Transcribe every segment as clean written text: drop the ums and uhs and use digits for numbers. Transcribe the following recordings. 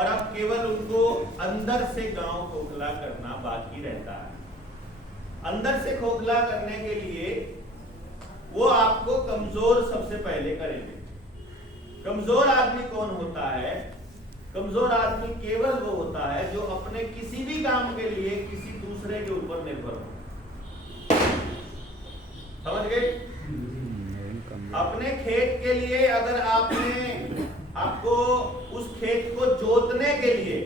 और अब केवल उनको अंदर से गांव खोखला करना बाकी रहता है। अंदर से खोखला करने के लिए वो आपको कमजोर सबसे पहले करेंगे। कमजोर आदमी कौन होता है? कमजोर आदमी केवल वो होता है जो अपने किसी भी काम के लिए किसी दूसरे के ऊपर निर्भर हो। समझ गए? अपने खेत के लिए अगर आपको उस खेत को जोतने के लिए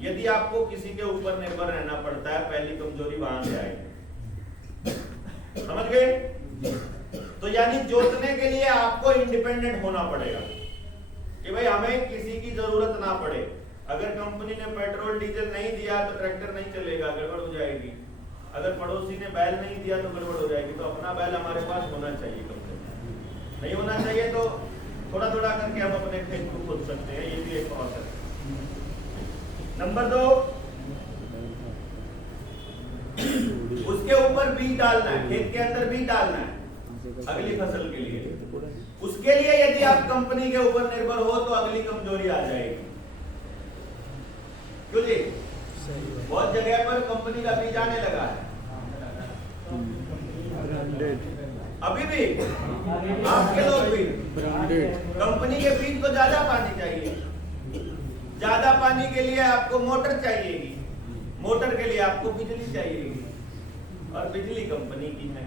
यदि आपको किसी के ऊपर निर्भर रहना पड़ता है, पहली कमजोरी वहां से आएगी। समझ गए? तो यानी जोतने के लिए आपको इंडिपेंडेंट होना पड़ेगा कि भाई हमें किसी की जरूरत ना पड़े। अगर कंपनी ने पेट्रोल डीजल नहीं दिया तो ट्रैक्टर नहीं चलेगा, गड़बड़ हो जाएगी। अगर पड़ोसी ने बैल नहीं दिया तो गड़बड़ हो जाएगी। तो अपना बैल हमारे पास होना चाहिए। कंपनी नहीं होना चाहिए तो थोड़ा थोड़ा करके हम अपने खेत को खोद सकते हैं, ये भी एक प्रोसेस है। नंबर 2, उसके ऊपर बीज डालना है, खेत के अंदर बीज डालना है अगली फसल के लिए। उसके लिए यदि आप कंपनी के ऊपर निर्भर हो तो अगली कमजोरी आ जाएगी। क्यों जी? बहुत जगह पर कंपनी का बीज आने लगा है। अभी भी आपके लोग भी कंपनी के बीज को ज्यादा पानी चाहिए। ज्यादा पानी के लिए आपको मोटर चाहिएगी, मोटर के लिए आपको बिजली चाहिएगी, और बिजली कंपनी की है।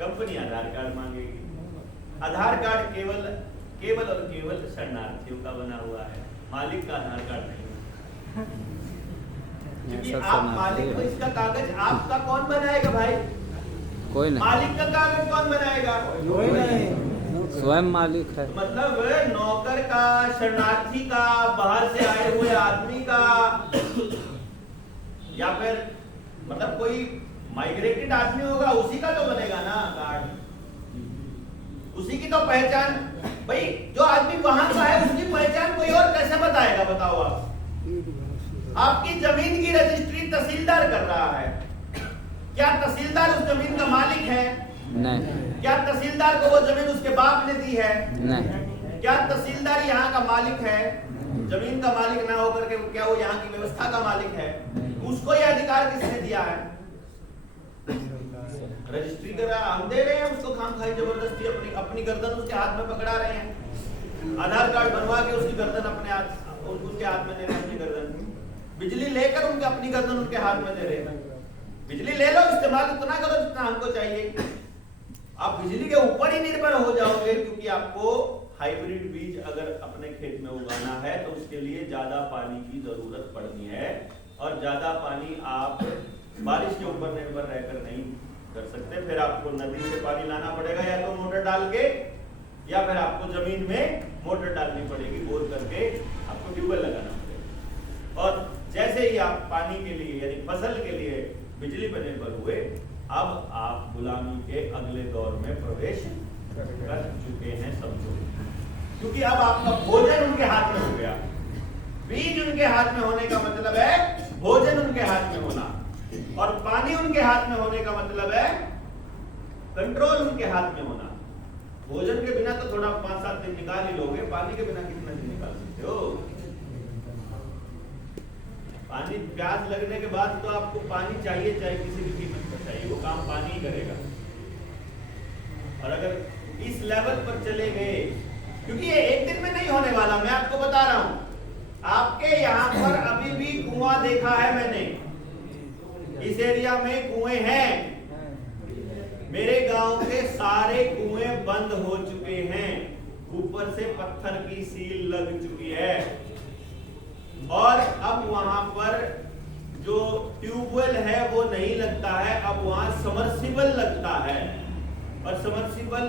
कंपनी आधार कार्ड मांगेगी। आधार कार्ड केवल और केवल शरणार्थियों का बना हुआ है, मालिक का आधार कार्ड नहीं है। क्योंकि आप मालिक हो, इसका कागज आपका कौन बनाएगा भाई? कोई नहीं। मालिक का कागज कौन बनाएगा? कोई नहीं, स्वयं मालिक है। मतलब नौकर का, शरणार्थी का, बाहर से आए हुए आदमी का, या फिर मतलब कोई माइग्रेटेड आदमी होगा, उसी का तो बनेगा ना कार्ड, उसी की तो पहचान। भाई जो आदमी वहां का है उसकी पहचान कोई और कैसे बताएगा? बताओ आप। आपकी जमीन की रजिस्ट्री तहसीलदार कर रहा है। क्या तहसीलदार उस जमीन का मालिक है? नहीं। क्या तहसीलदार को वो जमीन उसके बाप ने दी है? नहीं। क्या तहसीलदार यहाँ का मालिक है? जमीन का मालिक ना होकर के क्या वो यहाँ की व्यवस्था का मालिक है? उसको ये अधिकार किसने दिया है? रजिस्ट्री कर रहा, हम दे रहे हैं उसको खामखाई जबरदस्ती, अपनी गर्दन उसके हाथ में पकड़ा रहे हैं। आधार कार्ड बनवा के उसकी गर्दन उसके हाथ में दे रहे हैं, अपनी गर्दन। बिजली लेकर उनके अपनी गर्दन उनके हाथ में दे रहे हैं। बिजली ले लो, इस्तेमाल उतना करो जितना हमको चाहिए। आप बिजली के ऊपर ही निर्भर हो जाओगे, क्योंकि आपको हाइब्रिड बीज अगर अपने खेत में उगाना है तो उसके लिए ज्यादा पानी की जरूरत पड़नी है, और ज्यादा पानी आप बारिश के ऊपर निर्भर रहकर नहीं कर सकते। फिर आपको नदी से पानी लाना पड़ेगा, या तो मोटर डाल के, या फिर आपको जमीन में मोटर डालनी पड़ेगी, बोर करके आपको ट्यूबवेल लगाना पड़ेगा। और जैसे ही आप पानी के लिए यानी फसल के लिए बिजली पर निर्भर हुए, अब आप गुलामी के अगले दौर में प्रवेश कर चुके हैं, समझो। क्योंकि अब आपका भोजन उनके हाथ में हो गया। बीज उनके हाथ में होने का मतलब है भोजन उनके हाथ में होना, और पानी उनके हाथ में होने का मतलब है कंट्रोल उनके हाथ में होना। भोजन के बिना तो थोड़ा 5-7 दिन निकाल ही लोगे, पानी के बिना कितना दिन निकाल सकते हो? पानी, प्यास लगने के बाद तो आपको पानी चाहिए, चाहे किसी भी कीमत पर चाहिए, वो काम पानी ही करेगा। और अगर इस लेवल पर चले गए, क्योंकि ये एक दिन में नहीं होने वाला, मैं आपको बता रहा हूं। आपके यहाँ पर अभी भी कुआं देखा है मैंने, इस एरिया में कुएं हैं। मेरे गांव के सारे कुएं बंद हो चुके हैं, ऊपर से पत्थर की सील लग चुकी है, और अब वहां पर जो ट्यूबवेल है वो नहीं लगता है, अब वहां समर्सिबल लगता है। और समर्सिबल